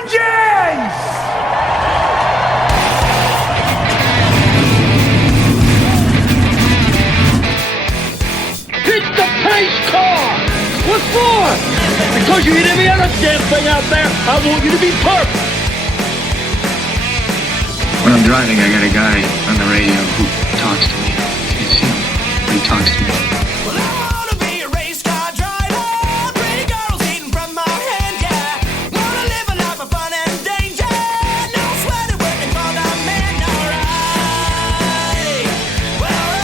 vengeance! Hit the pace car! What for? Because you hit every other damn thing out there. I want you to be perfect. When I'm driving, I got a guy on the radio who talks to me. It's him. He talks to me. Well, I wanna be a race car driver. Pretty girls eating from my hand, yeah. Wanna live a life of fun and danger. No sweaty working for the man, alright. Well,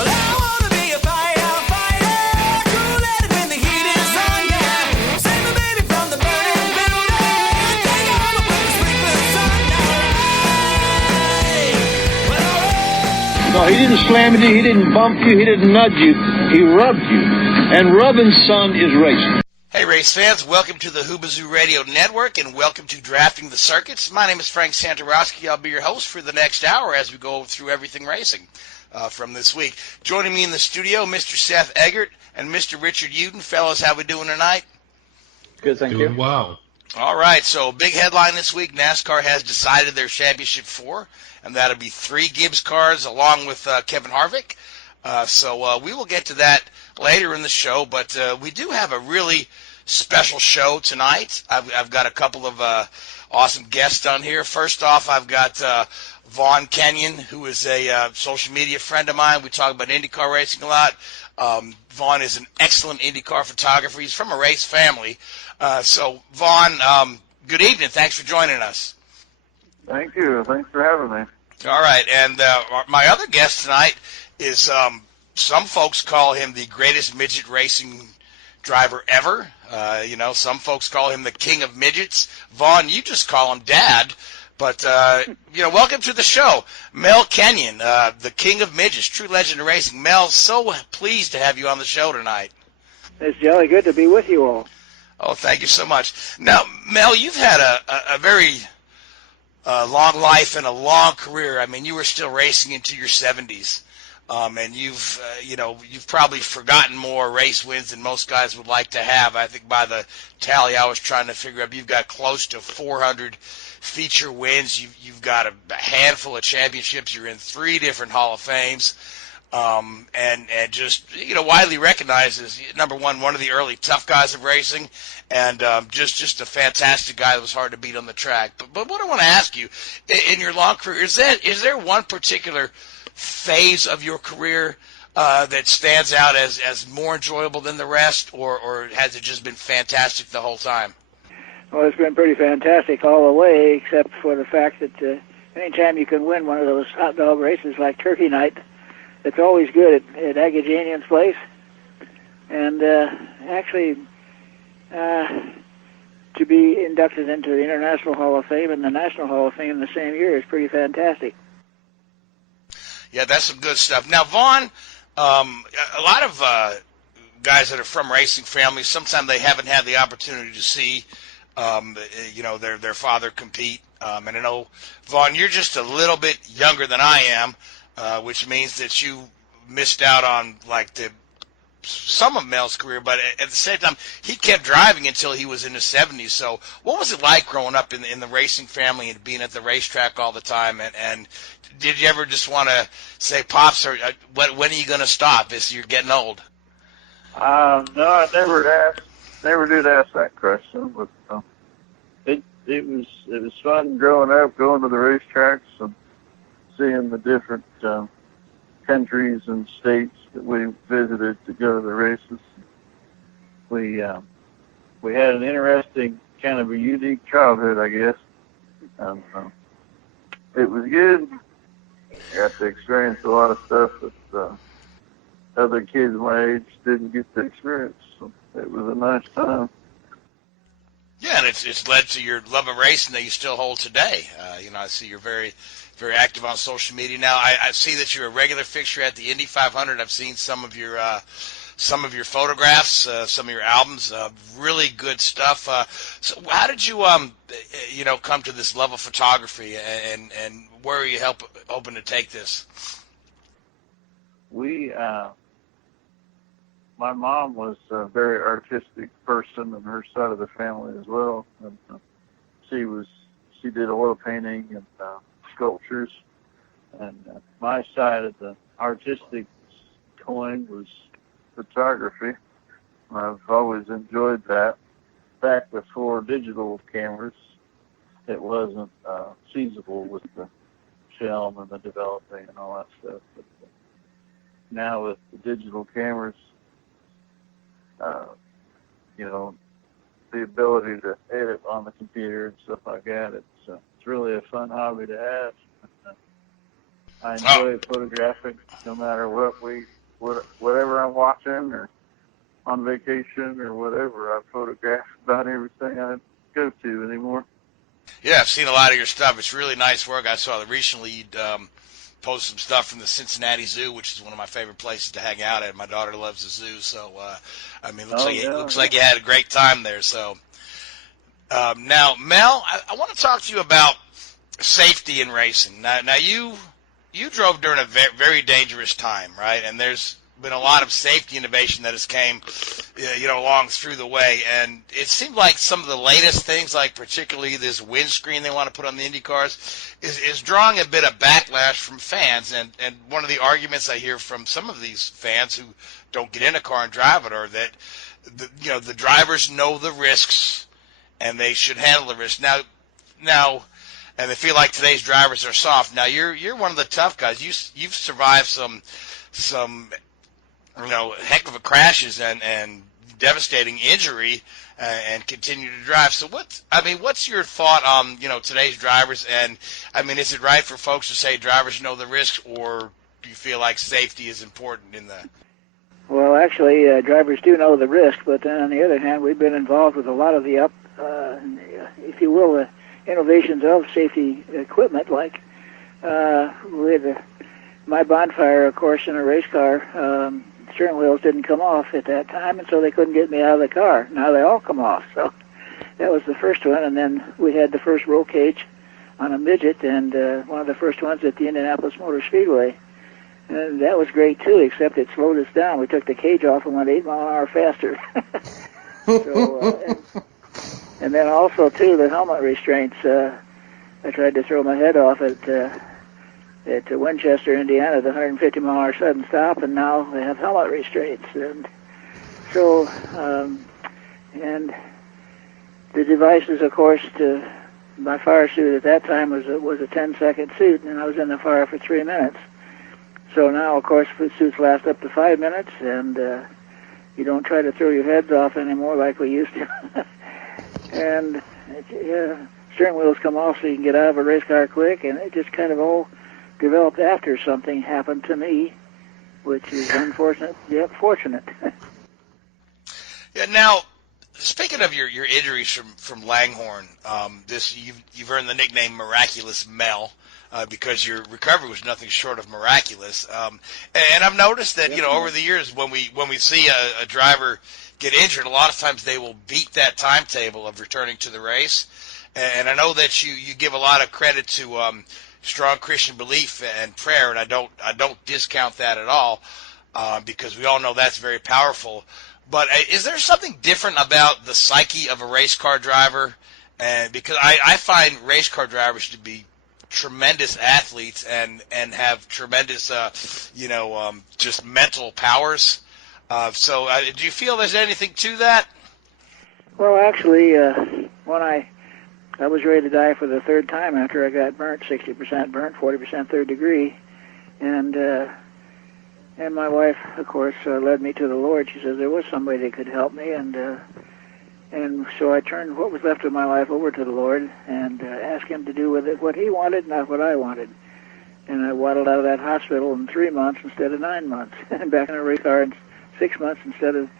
I wanna be a firefighter. Cool-headed when the heat is on, yeah. Save my baby from the burning building. Take her home with the sleepless sun, alright. No, he didn't slam you, he didn't bump you, he didn't nudge you, he rubbed you. And rubbing, son, is racing. Hey, race fans, welcome to the Hoobazoo Radio Network and welcome to Drafting the Circuits. My name is Frank Santoroski. I'll be your host for the next hour as we go through everything racing from this week. Joining me in the studio, Mr. Seth Eggert and Mr. Richard Youden. Fellas, how we doing tonight? Good, thank you. Wow. All right, so big headline this week. NASCAR has decided their Championship 4, and that'll be 3 Gibbs cars along with Kevin Harvick. So we will get to that later in the show, but we do have a really special show tonight. I've got a couple of awesome guests on here. First off, I've got Vaughn Kenyon, who is a social media friend of mine. We talk about IndyCar racing a lot. Vaughn is an excellent IndyCar photographer. He's from a race family. So, Vaughn, good evening. Thanks for joining us. Thank you. Thanks for having me. All right, and my other guest tonight is some folks call him the greatest midget racing driver ever. Some folks call him the king of midgets. Vaughn, you just call him Dad. But, welcome to the show. Mel Kenyon, the king of midgets, true legend of racing. Mel, so pleased to have you on the show tonight. It's jolly good to be with you all. Oh, thank you so much. Now, Mel, you've had a very long life and a long career. I mean, you were still racing into your 70s. And you've probably forgotten more race wins than most guys would like to have. I think by the tally I was trying to figure out, you've got close to 400 feature wins. You've got a handful of championships. You're in 3 different Hall of Fames. And just, widely recognized as, number one of the early tough guys of racing, and just a fantastic guy that was hard to beat on the track. But what I want to ask you, in your long career, is there one particular phase of your career that stands out as more enjoyable than the rest, or has it just been fantastic the whole time? Well, it's been pretty fantastic all the way, except for the fact that anytime you can win one of those hot dog races like Turkey Night, it's always good at Eggert Kenyon's place. And actually, to be inducted into the International Hall of Fame and the National Hall of Fame in the same year is pretty fantastic. Yeah, that's some good stuff. Now, Vaughn, a lot of guys that are from racing families, sometimes they haven't had the opportunity to see, their father compete. And I know, Vaughn, you're just a little bit younger than I am, which means that you missed out on some of Mel's career, but at the same time, he kept driving until he was in his 70s. So what was it like growing up in the racing family and being at the racetrack all the time? And did you ever just want to say, Pops, when are you going to stop? You're getting old. No, I never did ask that question, but it was fun growing up, going to the racetracks and seeing the different countries and states that we visited to go to the races. We had an interesting, kind of a unique childhood, I guess. It was good. I got to experience a lot of stuff that other kids my age didn't get to experience. So it was a nice time. Yeah, and it's led to your love of racing that you still hold today. I see you're very, very active on social media now. I see that you're a regular fixture at the Indy 500. I've seen some of your photographs, some of your albums. Really good stuff. So how did you come to this love of photography, and where are you hoping to take this? My my mom was a very artistic person, and her side of the family as well. And she did oil painting and sculptures. And my side of the artistic coin was photography. I've always enjoyed that. Back before digital cameras, it wasn't feasible with the film and the developing and all that stuff. But now with the digital cameras, the ability to edit on the computer and stuff like that, it's really a fun hobby to have. I enjoy photographing no matter whatever I'm watching or on vacation or whatever. I photograph about everything I go to anymore. Yeah, I've seen a lot of your stuff. It's really nice work. I saw that recently you'd posted some stuff from the Cincinnati Zoo, which is one of my favorite places to hang out at. My daughter loves the zoo, so looks like you had a great time there. So now, Mel, I want to talk to you about safety in racing. Now you drove during a very dangerous time, right? And there's been a lot of safety innovation that has came, along through the way. And it seemed like some of the latest things, like particularly this windscreen they want to put on the Indy cars, is drawing a bit of backlash from fans. And one of the arguments I hear from some of these fans who don't get in a car and drive it are that the drivers know the risks and they should handle the risks. Now, and they feel like today's drivers are soft. Now you're one of the tough guys. You've survived some heck of a crashes and devastating injury and continue to drive. So what's your thought on today's drivers? And is it right for folks to say drivers know the risks, or do you feel like safety is important in that? Well, actually, drivers do know the risk, but then on the other hand, we've been involved with a lot of the if you will, innovations of safety equipment, like with my bonfire, of course, in a race car. Steering wheels didn't come off at that time, and so they couldn't get me out of the car. Now they all come off, so that was the first one. And then we had the first roll cage on a midget, and one of the first ones at the Indianapolis Motor Speedway. And that was great, too, except it slowed us down. We took the cage off and went 8 miles an hour faster. And then also, too, the helmet restraints. I tried to throw my head off at Winchester, Indiana, the 150-mile-an-hour sudden stop, and now they have helmet restraints. And so, and the devices, of course, my fire suit at that time was a 10-second suit, and I was in the fire for 3 minutes. So now, of course, suits last up to 5 minutes, and you don't try to throw your heads off anymore like we used to. And steering wheels come off so you can get out of a race car quick, and it just kind of all developed after something happened to me, which is unfortunate yet fortunate. Yeah. Now, speaking of your injuries from Langhorne, you've earned the nickname Miraculous Mel. Because your recovery was nothing short of miraculous, and I've noticed that over the years when we see a driver get injured, a lot of times they will beat that timetable of returning to the race. And I know that you give a lot of credit to strong Christian belief and prayer, and I don't discount that at all, because we all know that's very powerful. But is there something different about the psyche of a race car driver? And because I find race car drivers to be tremendous athletes and have tremendous just mental powers. So do you feel there's anything to that? Well, actually, when I was ready to die for the third time after I got burnt, 60% burnt, 40% third degree, and my wife, of course, led me to the Lord. She says there was somebody that could help me, and so I turned what was left of my life over to the Lord and asked Him to do with it what He wanted, not what I wanted. And I waddled out of that hospital in 3 months instead of 9 months, and back in a race car in 6 months instead of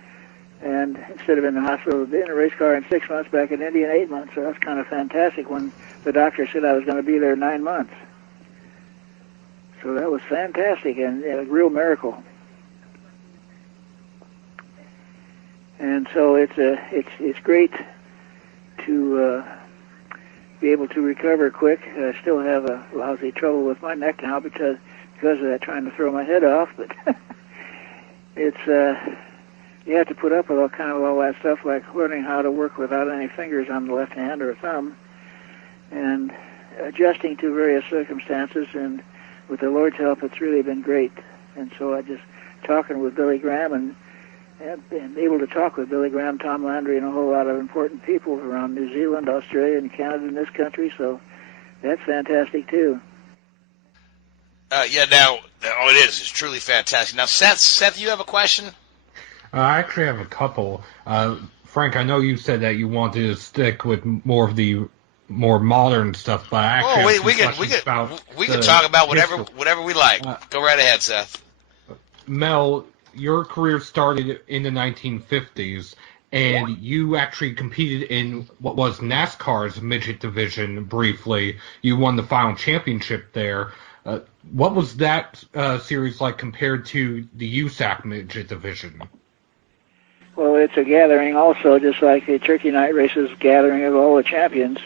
in the hospital in a race car in 6 months, back in Indy in 8 months. So that's kind of fantastic when the doctor said I was going to be there 9 months. So that was fantastic and a real miracle. And so it's great to be able to recover quick. I still have a lousy trouble with my neck now because of that, trying to throw my head off. But it's you have to put up with all that stuff, like learning how to work without any fingers on the left hand or thumb, and adjusting to various circumstances. And with the Lord's help, it's really been great. And so I just talking with Billy Graham and been able to talk with Billy Graham, Tom Landry, and a whole lot of important people around New Zealand, Australia, and Canada, and this country. So that's fantastic too. It is. It's truly fantastic. Now, Seth, you have a question? I actually have a couple. Frank, I know you said that you wanted to stick with more of the more modern stuff, but I actually we can talk about whatever we like. Go right ahead, Seth. Mel, your career started in the 1950s, and you actually competed in what was NASCAR's midget division briefly. You won the final championship there. What was that series like compared to the USAC midget division? Well, it's a gathering also, just like the Turkey Night races gathering of all the champions.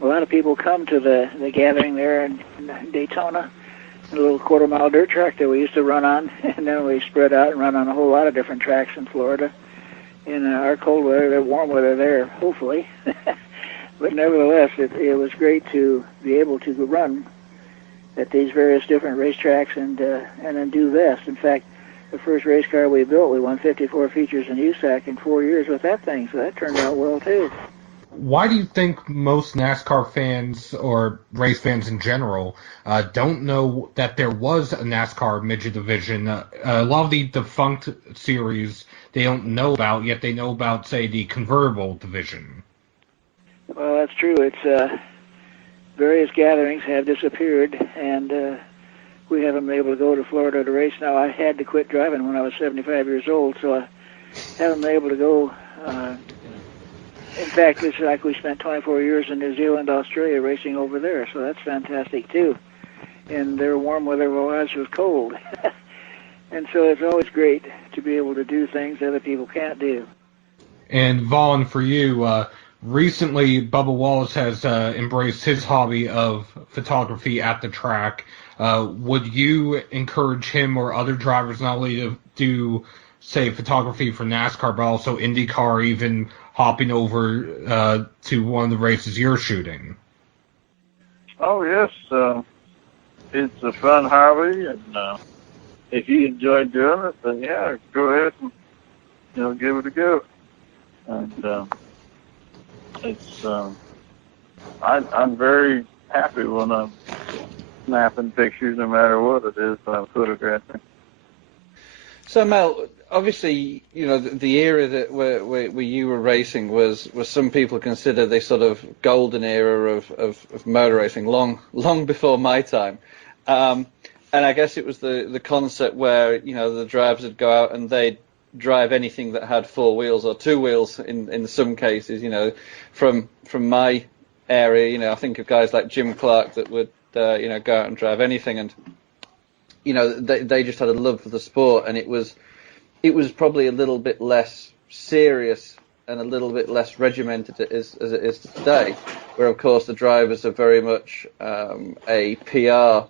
A lot of people come to the gathering there in Daytona, a little quarter-mile dirt track that we used to run on, and then we spread out and run on a whole lot of different tracks in Florida. In our cold weather, warm weather there, hopefully. But nevertheless, it was great to be able to run at these various different racetracks and then do this. In fact, the first race car we built, we won 54 features in USAC in 4 years with that thing, so that turned out well too. Why do you think most NASCAR fans, or race fans in general, don't know that there was a NASCAR midget division? A lot of the defunct series they don't know about, yet they know about, say, the convertible division. Well, that's true. It's various gatherings have disappeared, and we haven't been able to go to Florida to race now. I had to quit driving when I was 75 years old, so I haven't been able to go. In fact, it's like we spent 24 years in New Zealand, Australia, racing over there, so that's fantastic too. And their warm weather while ours was cold. And so it's always great to be able to do things other people can't do. And Vaughn, for you, recently Bubba Wallace has embraced his hobby of photography at the track. Would you encourage him or other drivers not only to do, say, photography for NASCAR, but also IndyCar, even hopping over to one of the races you're shooting? Oh, yes. It's a fun hobby, and if you enjoy doing it, then, yeah, go ahead and, give it a go. And it's I'm very happy when I'm snapping pictures, no matter what it is that I'm photographing. So, Mel, obviously, the era that where you were racing was some people consider the sort of golden era of motor racing, long before my time. And I guess it was the concept where, the drivers would go out and they'd drive anything that had four wheels or two wheels in some cases, from my area, I think of guys like Jim Clark that would, go out and drive anything. And, they just had a love for the sport, and it was probably a little bit less serious and a little bit less regimented as it is today, where, of course, the drivers are very much a PR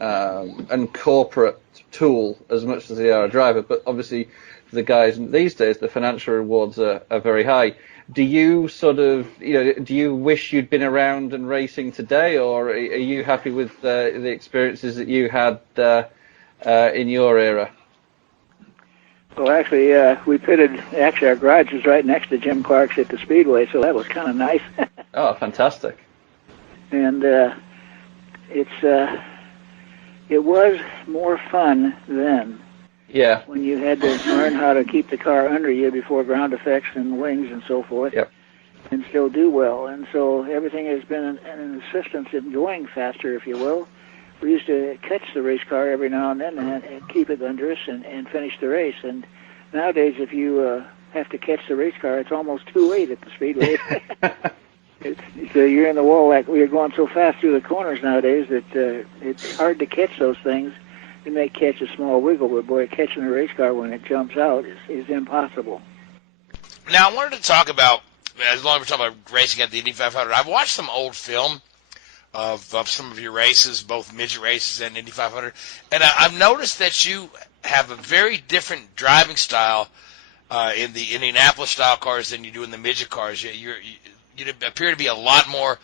and corporate tool as much as they are a driver. But obviously, for the guys these days, the financial rewards are very high. Do you sort of, do you wish you'd been around and racing today, or are you happy with the experiences that you had in your era? Well, actually, we pitted. Actually, our garage was right next to Jim Clark's at the Speedway, so that was kind of nice. Oh, fantastic! And it was more fun then. Yeah. When you had to learn how to keep the car under you before ground effects and wings and so forth, yep, and still do well. And so everything has been an assistance in going faster, if you will. We used to catch the race car every now and then and keep it under us and finish the race. And nowadays, if you have to catch the race car, it's almost too late at the Speedway. So you're in the wall, like we're going so fast through the corners nowadays that it's hard to catch those things. You may catch a small wiggle, but boy, catching a race car when it jumps out is impossible. Now, I wanted to talk about, as long as we're talking about racing at the Indy 500, I've watched some old film of some of your races, both midget races and Indy 500, and I've noticed that you have a very different driving style in the Indianapolis style cars than you do in the midget cars. You appear to be a lot more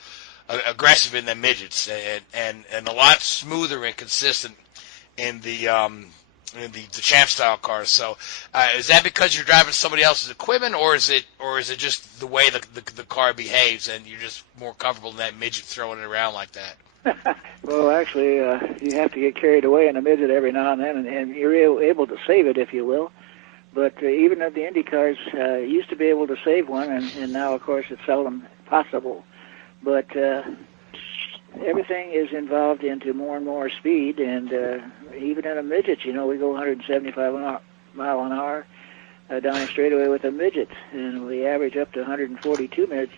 aggressive in the midgets and a lot smoother and consistent in the champ style cars. So is that because you're driving somebody else's equipment, or is it just the way the car behaves and you're just more comfortable in that midget throwing it around like that? Well, actually, you have to get carried away in a midget every now and then, and you're able to save it, if you will. But even at the Indy cars, used to be able to save one, and now, of course, it's seldom possible. But everything is involved into more and more speed, and even in a midget, we go 175 mile an hour down a straightaway with a midget, and we average up to 142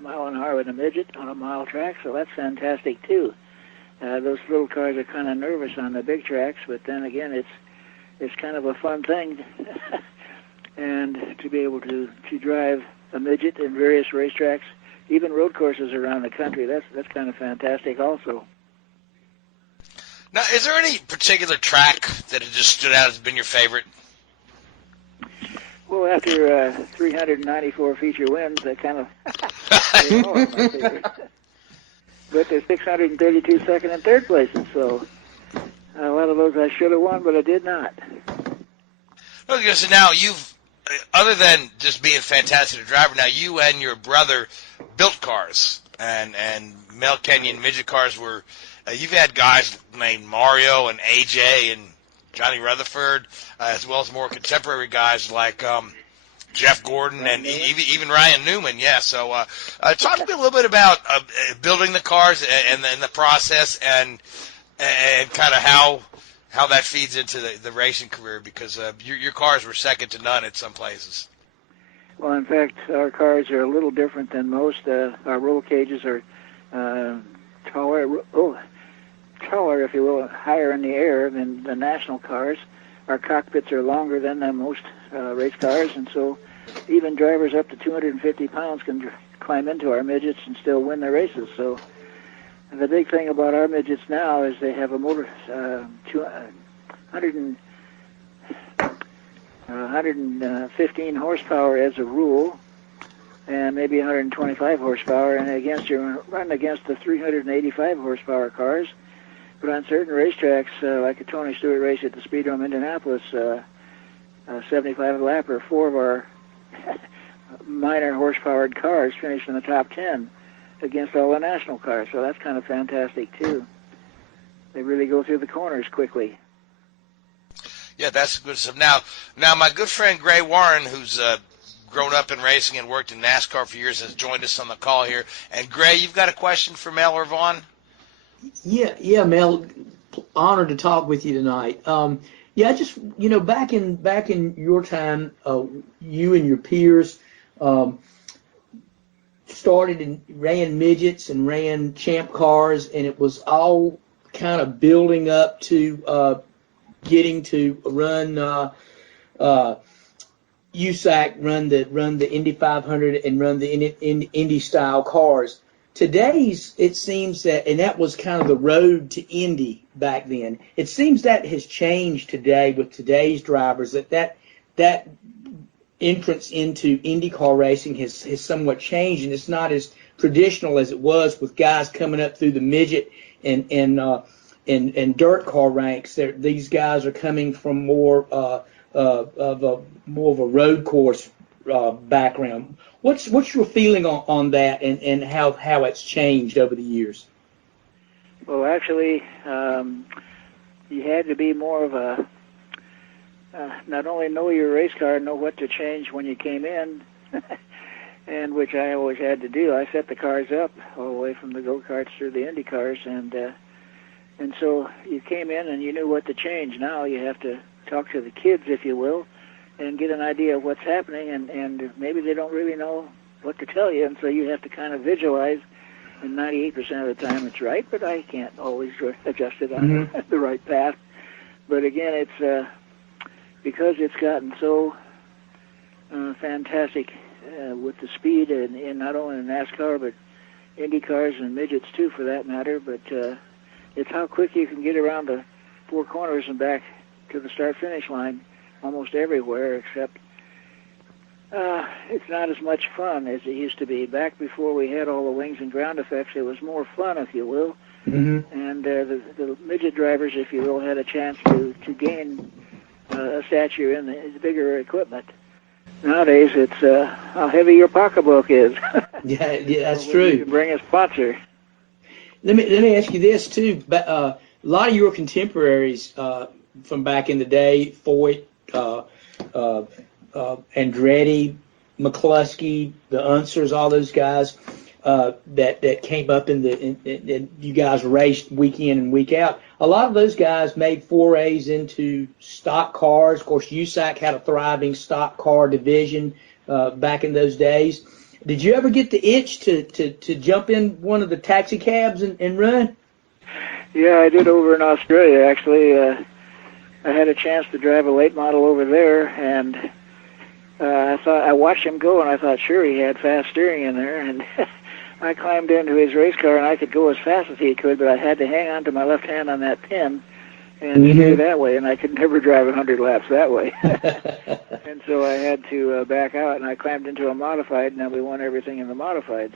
mile an hour with a midget on a mile track, so that's fantastic too. Those little cars are kind of nervous on the big tracks, but then again, it's kind of a fun thing, and to be able to drive a midget in various racetracks, even road courses around the country, that's kind of fantastic also. Now, is there any particular track that has just stood out as being your favorite? Well, after 394 feature wins, that kind of they all are my favorite. But there's 632 second and third places, so a lot of those I should have won, but I did not. Okay, so now you've, other than just being a fantastic driver, now you and your brother built cars, and Mel Kenyon midget cars were, you've had guys named Mario and AJ and Johnny Rutherford, as well as more contemporary guys like Jeff Gordon and even Ryan Newman. Yeah, so talk to me a little bit about building the cars and the process and kind of how that feeds into the racing career, because your cars were second to none at some places. Well, in fact, our cars are a little different than most. Our roll cages are taller, if you will, higher in the air than the national cars. Our cockpits are longer than most race cars, and so even drivers up to 250 pounds can climb into our midgets and still win the races. So the big thing about our midgets now is they have a motor 115 horsepower as a rule, and maybe 125 horsepower, and you're running against the 385 horsepower cars. But on certain racetracks, like a Tony Stewart race at the Speedrome Indianapolis, 75 lapper, 4 of our minor horsepowered cars finished in the top 10 against all the national cars. So that's kind of fantastic too. They really go through the corners quickly. Yeah, that's good stuff. Now my good friend Gray Warren, who's grown up in racing and worked in NASCAR for years, has joined us on the call here. And Gray, you've got a question for Mel or Vaughn? Yeah, Mel. Honored to talk with you tonight. Just back in your time, you and your peers started and ran midgets and ran champ cars, and it was all kind of building up to getting to run USAC, run the Indy 500, and run the Indy style cars. Today's, it seems that, and that was kind of the road to Indy back then. It seems that has changed today with today's drivers, that entrance into IndyCar racing has somewhat changed, and it's not as traditional as it was with guys coming up through the midget and dirt car ranks. These guys are coming from more of a road course background. What's your feeling on that, and how it's changed over the years? Well, actually, you had to be more of a not only know your race car, know what to change when you came in, and which I always had to do. I set the cars up all the way from the go-karts through the Indy cars, and so you came in and you knew what to change. Now you have to talk to the kids, if you will, and get an idea of what's happening, and maybe they don't really know what to tell you, and so you have to kind of visualize, and 98% of the time it's right, but I can't always adjust it on the right path. But again, it's because it's gotten so fantastic with the speed, and not only in NASCAR, but Indy cars and midgets too, for that matter, but it's how quick you can get around the 4 corners and back to the start-finish line almost everywhere, except It's not as much fun as it used to be. Back before we had all the wings and ground effects, it was more fun, if you will. Mm-hmm. And the midget drivers, if you will, had a chance to gain a stature in the bigger equipment. Nowadays, it's how heavy your pocketbook is. Yeah, that's You true. can bring a sponsor. Let me ask you this too. A lot of your contemporaries from back in the day, Foyt, Andretti, McCluskey, the Unsers, all those guys that came up in you guys raced week in and week out. A lot of those guys made forays into stock cars. Of course, USAC had a thriving stock car division back in those days. Did you ever get the itch to jump in one of the taxi cabs and run? Yeah, I did over in Australia, actually. I had a chance to drive a late model over there, and I watched him go, and I thought, sure, he had fast steering in there, and I climbed into his race car, and I could go as fast as he could, but I had to hang on to my left hand on that pin and steer that way, and I could never drive 100 laps that way. And so I had to back out, and I climbed into a modified, and then we won everything in the modifieds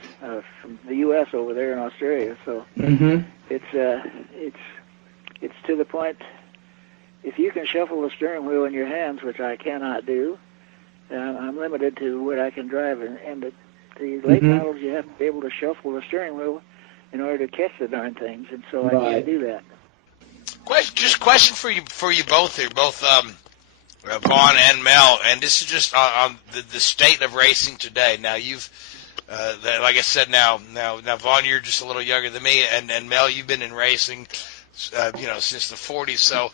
from the U.S. over there in Australia. So it's to the point, if you can shuffle the steering wheel in your hands, which I cannot do, I'm limited to what I can drive. And the late models, you have to be able to shuffle the steering wheel in order to catch the darn things, and so I can't do that. Question for you both here, both Vaughn and Mel, and this is just on the state of racing today. Now you've, like I said, now Vaughn, you're just a little younger than me, and Mel, you've been in racing, since the 40s. So,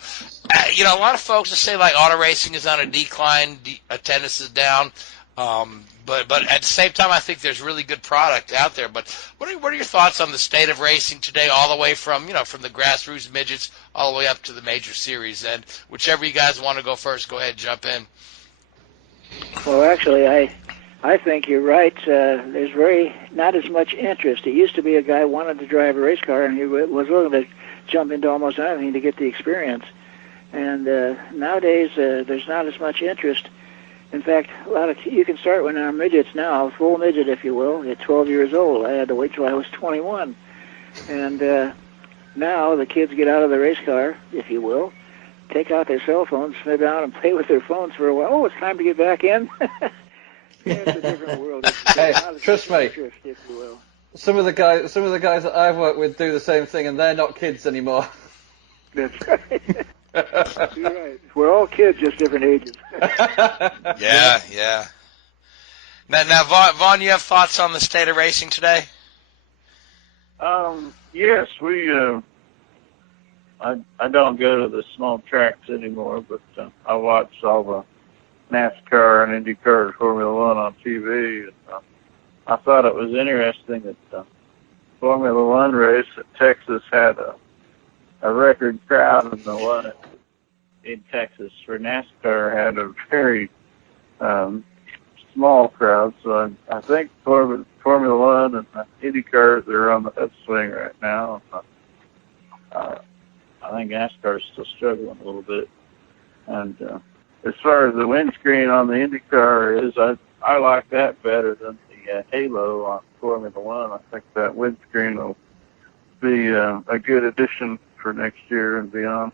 a lot of folks will say like auto racing is on a decline, attendance is down. But at the same time, I think there's really good product out there. But what are your thoughts on the state of racing today, all the way from the grassroots midgets all the way up to the major series? And whichever you guys want to go first, go ahead, jump in. Well, actually, I think you're right. There's not as much interest. It used to be a guy wanted to drive a race car, and he was willing to jump into almost anything to get the experience. And nowadays, there's not as much interest. In fact, you can start when I'm midgets now, full midget, if you will, at 12 years old. I had to wait till I was 21. And now the kids get out of the race car, if you will, take out their cell phones, sit down and play with their phones for a while. Oh, it's time to get back in. It's a different world. Hey, trust me. Interest, if you will. Some of the guys that I've worked with do the same thing, and they're not kids anymore. That's right. You're right. We're all kids, just different ages. Yeah. Now, Vaughn, you have thoughts on the state of racing today? Yes, I don't go to the small tracks anymore, but I watch all the NASCAR and IndyCar Formula One on TV. And, I thought it was interesting that the Formula One race at Texas had a record crowd, and the one in Texas for NASCAR had a very small crowd. So I think Formula One and IndyCars are on the upswing right now. I think NASCAR is still struggling a little bit. And as far as the windscreen on the IndyCar is, I like that better than the halo on Formula One. I think that windscreen will be a good addition for next year and beyond.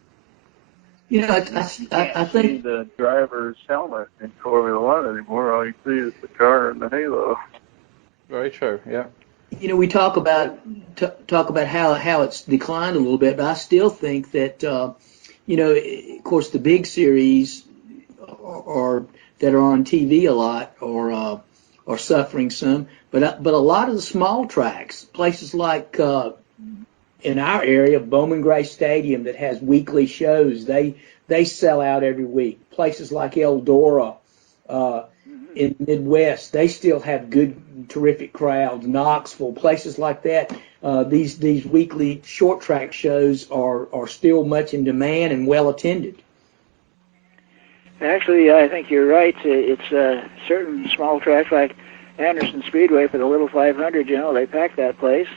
I See think the driver's helmet in Formula One anymore. All you see is the car and the halo. Very true. Yeah. we talk about how it's declined a little bit, but I still think that of course the big series that are on TV a lot are suffering some, but a lot of the small tracks, places like in our area, Bowman Gray Stadium, that has weekly shows, they sell out every week. Places like Eldora in Midwest, they still have good, terrific crowds. Knoxville, places like that. These weekly short track shows are still much in demand and well attended. Actually, I think you're right. It's certain small tracks like Anderson Speedway for the Little 500, they pack that place.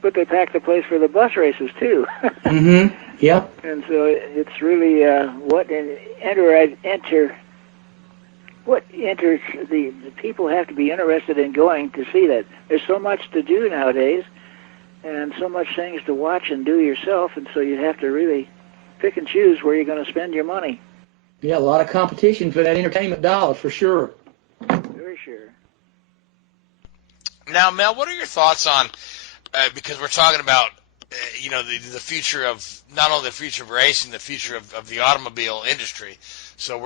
But they pack the place for the bus races, too. Yep. And so it's really what enter what interests the people have to be interested in going to see that. There's so much to do nowadays, and so much things to watch and do yourself, and so you have to really pick and choose where you're going to spend your money. Yeah, a lot of competition for that entertainment dollar, for sure. Very sure. Now, Mel, what are your thoughts on, because we're talking about, the future of, not only the future of racing, the future of the automobile industry. So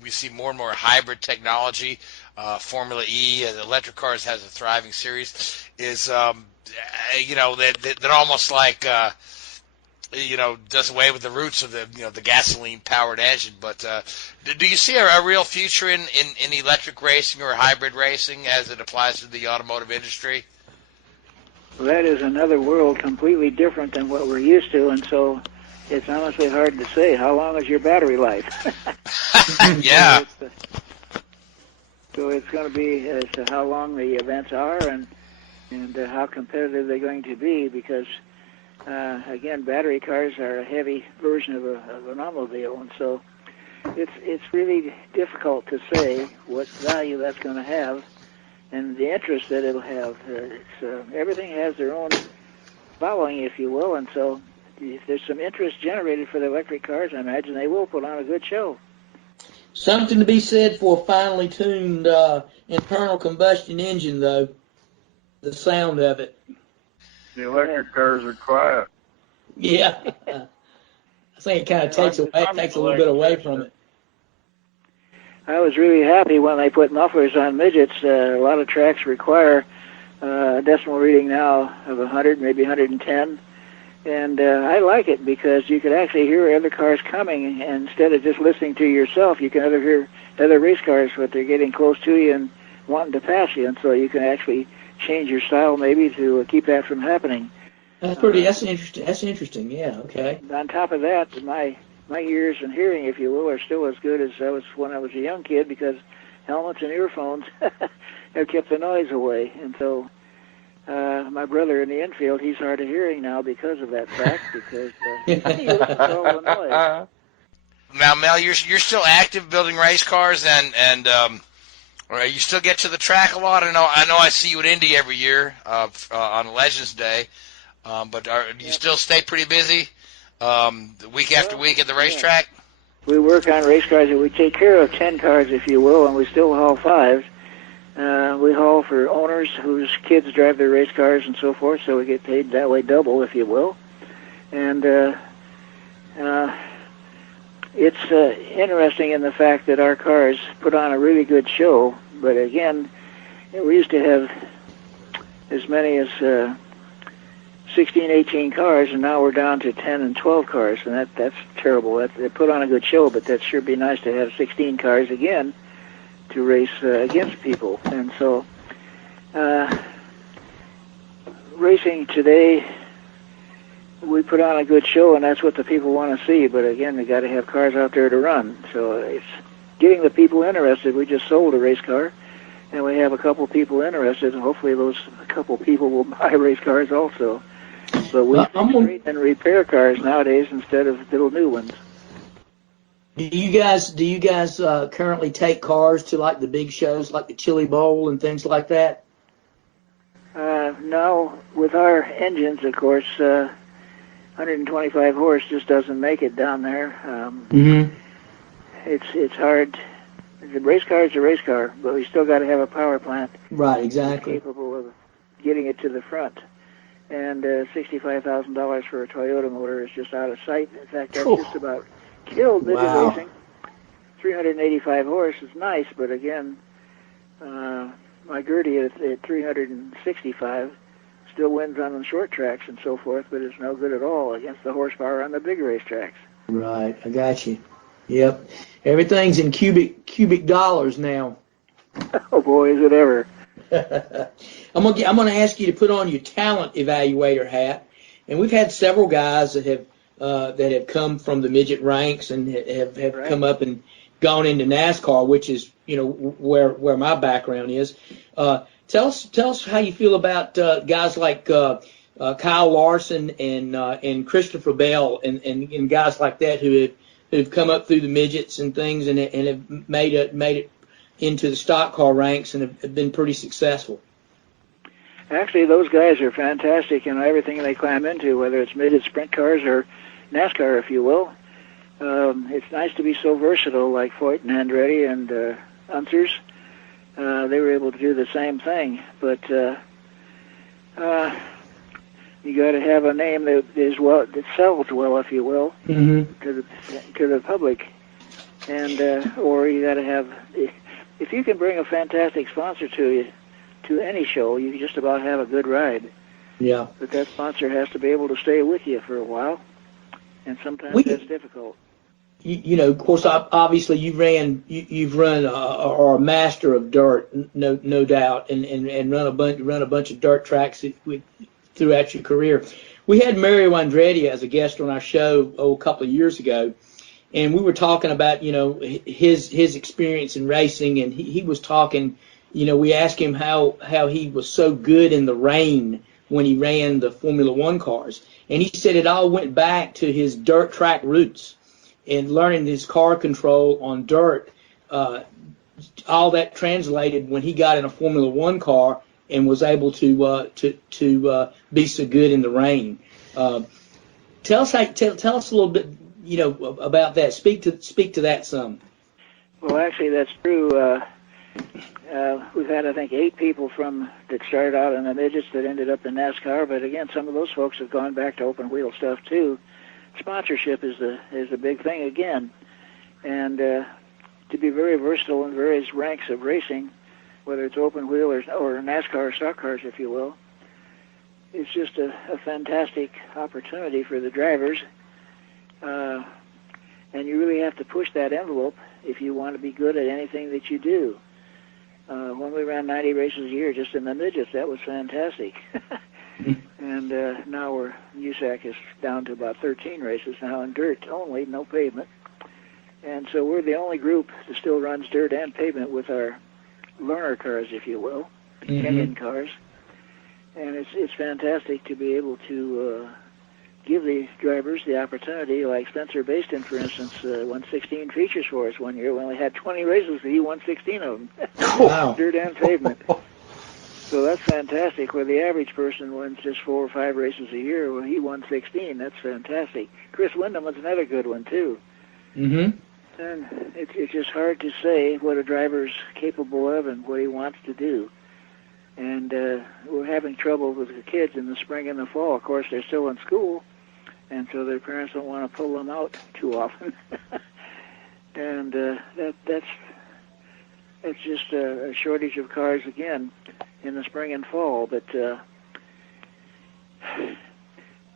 we see more and more hybrid technology. Formula E, the electric cars has a thriving series. Is that almost like does away with the roots of the gasoline powered engine. But do you see a real future in electric racing or hybrid racing as it applies to the automotive industry? Well, that is another world completely different than what we're used to, and so it's honestly hard to say. How long is your battery life? Yeah. So it's going to be as to how long the events are and how competitive they're going to be, because again, battery cars are a heavy version of an automobile, and so it's really difficult to say what value that's going to have and the interest that it'll have. Everything has their own following, if you will, and so if there's some interest generated for the electric cars, I imagine they will put on a good show. Something to be said for a finely tuned internal combustion engine, though. The sound of it. The electric cars are quiet. Yeah. I think it kind of takes a little bit away from it. I was really happy when they put mufflers on midgets. A lot of tracks require a decimal reading now of 100, maybe 110. And I like it because you could actually hear other cars coming, and instead of just listening to yourself, you can hear other race cars, but they're getting close to you and wanting to pass you, and so you can actually change your style maybe to keep that from happening. That's interesting. That's interesting. Yeah. Okay. On top of that, my ears and hearing, if you will, are still as good as I was when I was a young kid, because helmets and earphones have kept the noise away, and so. My brother in the infield, he's hard of hearing now because of that fact, because he listens to all the noise. Now, Mel, you're still active building race cars, and you still get to the track a lot. I know I see you at Indy every year on Legends Day, but do you still stay pretty busy week after week at the racetrack? We work on race cars, and we take care of 10 cars, if you will, and we still haul 5. We haul for owners whose kids drive their race cars and so forth, so we get paid that way double, if you will. And it's interesting in the fact that our cars put on a really good show, but again, we used to have as many as 16, 18 cars, and now we're down to 10 and 12 cars, and that's terrible. They put on a good show, but that sure be nice to have 16 cars again to race against people. And so racing today, we put on a good show, and that's what the people want to see, but again, they got to have cars out there to run, so it's getting the people interested. We just sold a race car, and we have a couple people interested, and hopefully those couple people will buy race cars also. But we trade and repair cars nowadays instead of little new ones. Do you guys currently take cars to like the big shows, like the Chili Bowl and things like that? No, with our engines, of course, 125 horse just doesn't make it down there. It's hard. The race car is a race car, but we still got to have a power plant. Right, exactly. Capable of getting it to the front. And $65,000 for a Toyota motor is just out of sight. In fact, that's just about killed midget racing. 385 horse is nice, but again, my Gertie at 365 still wins on the short tracks and so forth, but it's no good at all against the horsepower on the big racetracks. Right, I got you. Yep, everything's in cubic dollars now. Oh boy, is it ever! I'm gonna ask you to put on your talent evaluator hat, and we've had several guys that have come from the midget ranks and have come up and gone into NASCAR, which is where my background is. Tell us how you feel about guys like Kyle Larson and Christopher Bell and guys like that who who've come up through the midgets and things, and have made it into the stock car ranks and have been pretty successful. Actually, those guys are fantastic in everything they climb into, whether it's midget sprint cars or NASCAR, if you will. It's nice to be so versatile, like Foyt and Andretti and Unzers. They were able to do the same thing, but you got to have a name that sells well, if you will, to the public, and or you got to have. If you can bring a fantastic sponsor to any show, you just about have a good ride. Yeah. But that sponsor has to be able to stay with you for a while, and sometimes that's difficult. You know, of course, obviously you've run or a master of dirt, no doubt, and run a bunch of dirt tracks throughout your career. We had Mario Andretti as a guest on our show a couple of years ago, and we were talking about his experience in racing, and he was talking. We asked him how he was so good in the rain when he ran the Formula One cars, and he said it all went back to his dirt track roots. And learning his car control on dirt, all that translated when he got in a Formula One car and was able to be so good in the rain. Tell us a little bit, about that. Speak to that some. Well, actually, that's true. We've had, I think, 8 people that started out in the midgets that ended up in NASCAR. But again, some of those folks have gone back to open wheel stuff too. Sponsorship is a big thing again, and to be very versatile in various ranks of racing, whether it's open wheel or NASCAR or stock cars, if you will, it's just a fantastic opportunity for the drivers, and you really have to push that envelope if you want to be good at anything that you do. When we ran 90 races a year just in the midgets, that was fantastic. And now USAC is down to about 13 races now in dirt only, no pavement. And so we're the only group that still runs dirt and pavement with our learner cars, if you will, Kenyon cars. And it's fantastic to be able to give the drivers the opportunity, like Spencer Baston, for instance, won 16 features for us one year. We only had 20 races, but he won 16 of them. Wow. Dirt and pavement. So that's fantastic. Where the average person wins just 4 or 5 races a year, well, he won 16. That's fantastic. Chris Windham was another good one too. And it's just hard to say what a driver's capable of and what he wants to do. And we're having trouble with the kids in the spring and the fall. Of course, they're still in school, and so their parents don't want to pull them out too often. And that's just a shortage of cars again in the spring and fall. But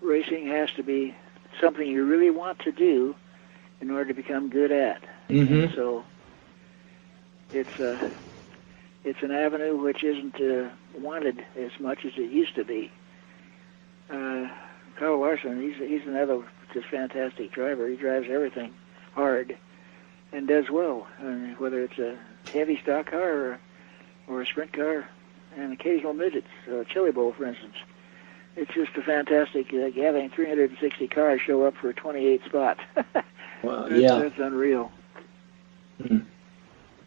racing has to be something you really want to do in order to become good at. And so it's an avenue which isn't wanted as much as it used to be. Carl Larson, he's another just fantastic driver. He drives everything hard and does well, whether it's a heavy stock car or a sprint car and occasional midgets, Chili Bowl, for instance. It's just a fantastic, having 360 cars show up for 28 spots. Wow, that's unreal.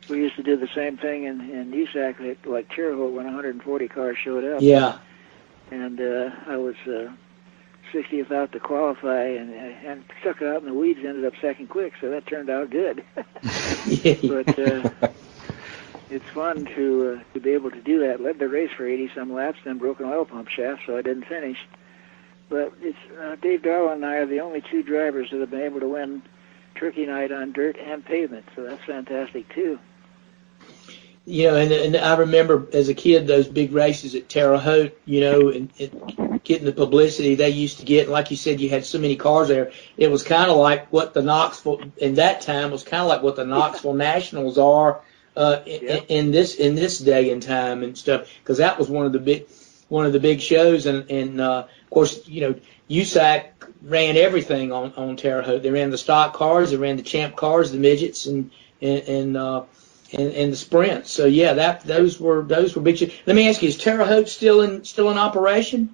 We used to do the same thing in USAC, like Terre Haute, when 140 cars showed up. Yeah. And I was 60th out to qualify, and stuck out in the weeds, ended up second quick, so that turned out good. But it's fun to be able to do that. Led the race for 80-some laps, then broke an oil pump shaft, so I didn't finish. But it's Dave Darwin and I are the only 2 drivers that have been able to win Turkey Night on dirt and pavement, so that's fantastic too. And I remember as a kid those big races at Terre Haute, and getting the publicity they used to get. And like you said, you had so many cars there. It was kind of like what the Knoxville in that time was kind of like what the Knoxville Nationals are in this day and time and stuff. Because that was one of the big shows, and of course USAC ran everything on Terre Haute. They ran the stock cars, they ran the champ cars, the midgets, and the sprints. So yeah, those were big shows. Let me ask you, is Terre Haute still in operation?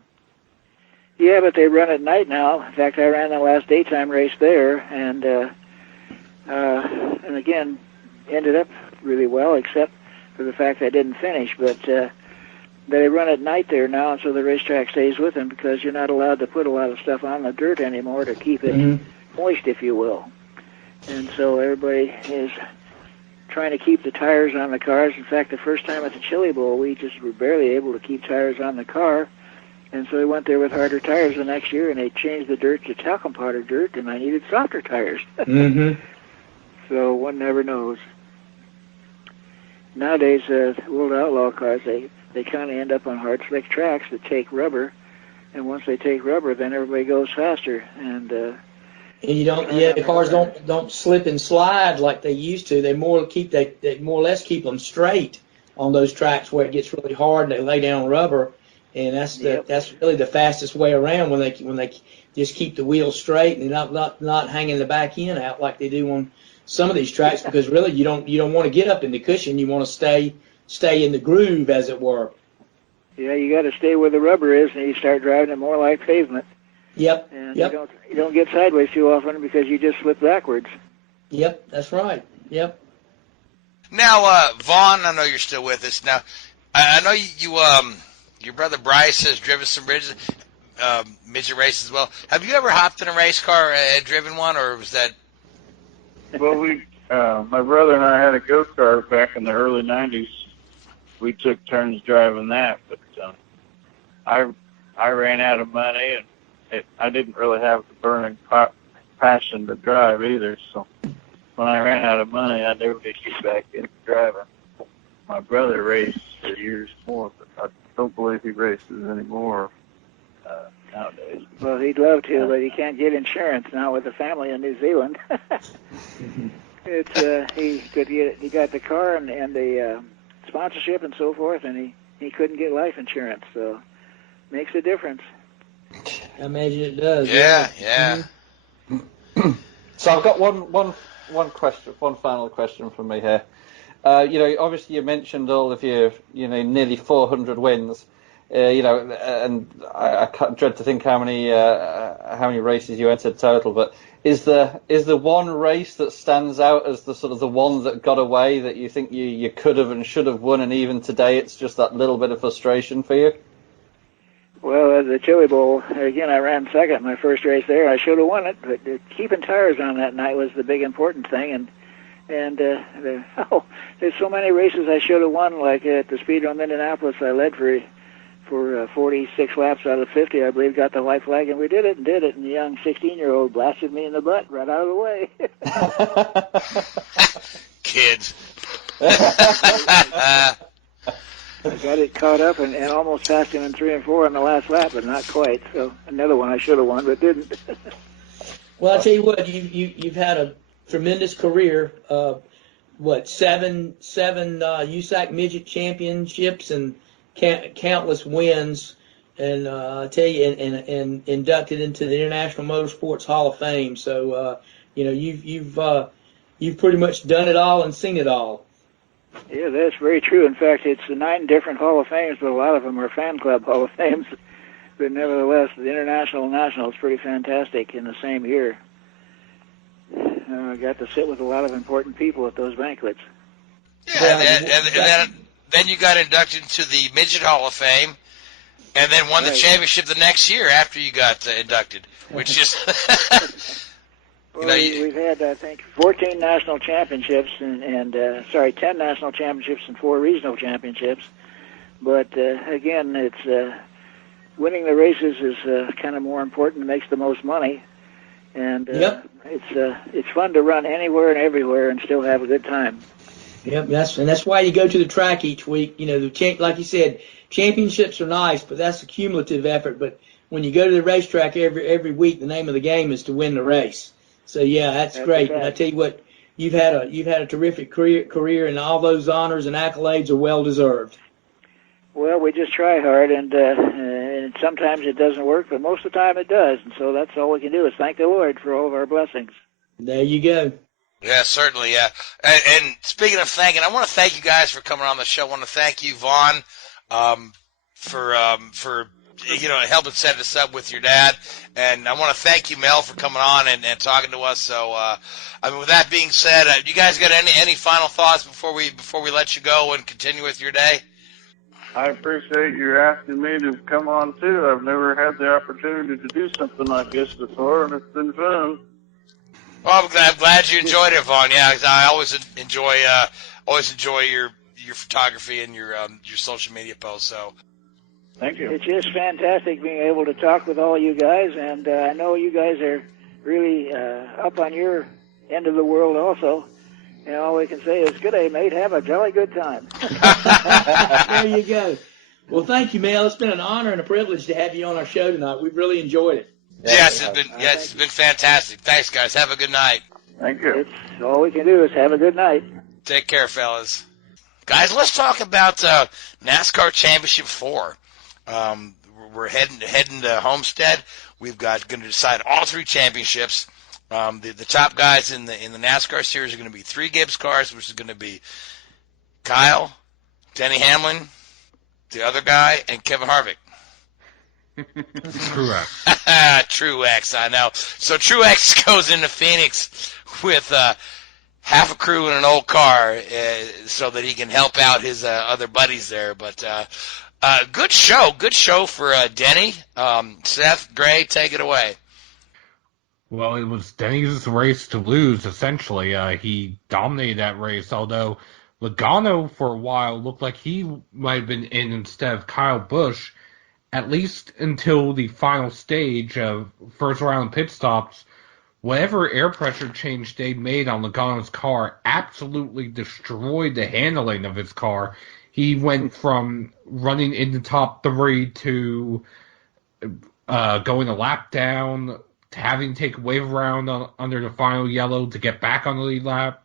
Yeah, but they run at night now. In fact, I ran the last daytime race there, and and again, ended up really well, except for the fact I didn't finish. But they run at night there now, and so the racetrack stays with them because you're not allowed to put a lot of stuff on the dirt anymore to keep it moist, if you will. And so everybody is trying to keep the tires on the cars. In fact, the first time at the Chili Bowl, we just were barely able to keep tires on the car. And so we went there with harder tires the next year, and they changed the dirt to talcum powder dirt, and I needed softer tires. So one never knows. Nowadays, World Outlaw cars, they kind of end up on hard, slick tracks that take rubber, and once they take rubber, then everybody goes faster. And you don't, the cars don't slip and slide like they used to. They more or less keep them straight on those tracks where it gets really hard and they lay down rubber. And that's really the fastest way around when they just keep the wheels straight and not hanging the back end out like they do on some of these tracks, because really you don't want to get up in the cushion. You want to stay in the groove, as it were. Yeah, you got to stay where the rubber is, and you start driving it more like pavement. Yep. And yep. you don't get sideways too often because you just slip backwards. Yep, that's right. Yep. Now, Vaughn, I know you're still with us. Now, I know you your brother Bryce has driven some midget races as well. Have you ever hopped in a race car and driven one, or was that? Well, my brother and I had a go-kart back in the early '90s. We took turns driving that, but I ran out of money, and I didn't really have the burning passion to drive either. So when I ran out of money, I never did get back into driving. My brother raced for years more, but I don't believe he races anymore nowadays. Well, he'd love to, but he can't get insurance now with a family in New Zealand. He got the car and the sponsorship and so forth, and he couldn't get life insurance, so makes a difference. I imagine it does. Yeah. So I've got one final question from me here. Obviously you mentioned all of your, nearly 400 wins. And I dread to think how many races you entered total. But is there one race that stands out as the sort of the one that got away that you think you could have and should have won, and even today it's just that little bit of frustration for you? Well, at the Chili Bowl, again, I ran second my first race there. I should have won it, but keeping tires on that night was the big important thing. And there's so many races I should have won. Like at the Speedrome Indianapolis, I led for 46 laps out of 50, I believe, got the white flag, and we did it. And the young 16-year-old blasted me in the butt right out of the way. Kids. I got it caught up and almost passed him in 3 and 4 on the last lap, but not quite. So another one I should have won, but didn't. Well, I'll tell you what, you've had a tremendous career. Seven USAC midget championships and countless wins, and I tell you, and inducted into the International Motorsports Hall of Fame. So you've pretty much done it all and seen it all. Yeah, that's very true. In fact, it's 9 different Hall of Fames, but a lot of them are fan club Hall of Fames. But nevertheless, the International and National is pretty fantastic in the same year. I got to sit with a lot of important people at those banquets. Yeah, and then you got inducted into the Midget Hall of Fame, and then won the championship the next year after you got inducted, which is... we've had, I think, 14 national championships, 10 national championships and 4 regional championships. But, again, it's winning the races is kind of more important. It makes the most money. And it's fun to run anywhere and everywhere and still have a good time. Yep, that's why you go to the track each week. Like you said, championships are nice, but that's a cumulative effort. But when you go to the racetrack every week, the name of the game is to win the race. So yeah, that's great. And I tell you what, you've had a terrific career, and all those honors and accolades are well deserved. Well, we just try hard, and sometimes it doesn't work, but most of the time it does. And so that's all we can do is thank the Lord for all of our blessings. There you go. Yeah, certainly, yeah. And speaking of thanking, I want to thank you guys for coming on the show. I want to thank you, Vaughn, for helping set us up with your dad. And I want to thank you, Mel, for coming on and talking to us. So, with that being said, you guys got any final thoughts before we let you go and continue with your day? I appreciate you asking me to come on too. I've never had the opportunity to do something like this before, and it's been fun. Well, I'm glad you enjoyed it, Vaughn. Yeah, 'cause I always enjoy your photography and your social media posts. So, thank you. It's just fantastic being able to talk with all you guys, and I know you guys are really up on your end of the world also. And all we can say is, good day, mate. Have a jolly good time. There you go. Well, thank you, Mel. It's been an honor and a privilege to have you on our show tonight. We've really enjoyed it. Yes, it's been fantastic. Thanks, guys. Have a good night. Thank you. It's all we can do is have a good night. Take care, fellas. Guys, let's talk about NASCAR Championship 4. We're heading to Homestead. We've going to decide all 3 championships. The top guys in the NASCAR series are going to be 3 Gibbs cars, which is going to be Kyle, Denny Hamlin, the other guy, and Kevin Harvick. Truex. Truex, I know. So Truex goes into Phoenix with half a crew in an old car so that he can help out his other buddies there. But good show for Denny. Seth, Gray, take it away. Well, it was Denny's race to lose, essentially. He dominated that race, although Logano, for a while, looked like he might have been in instead of Kyle Busch, at least until the final stage of first round pit stops. Whatever air pressure change they made on Logano's car absolutely destroyed the handling of his car. He went from running in the top 3 to going a lap down, to having to take a wave around under the final yellow to get back on the lead lap,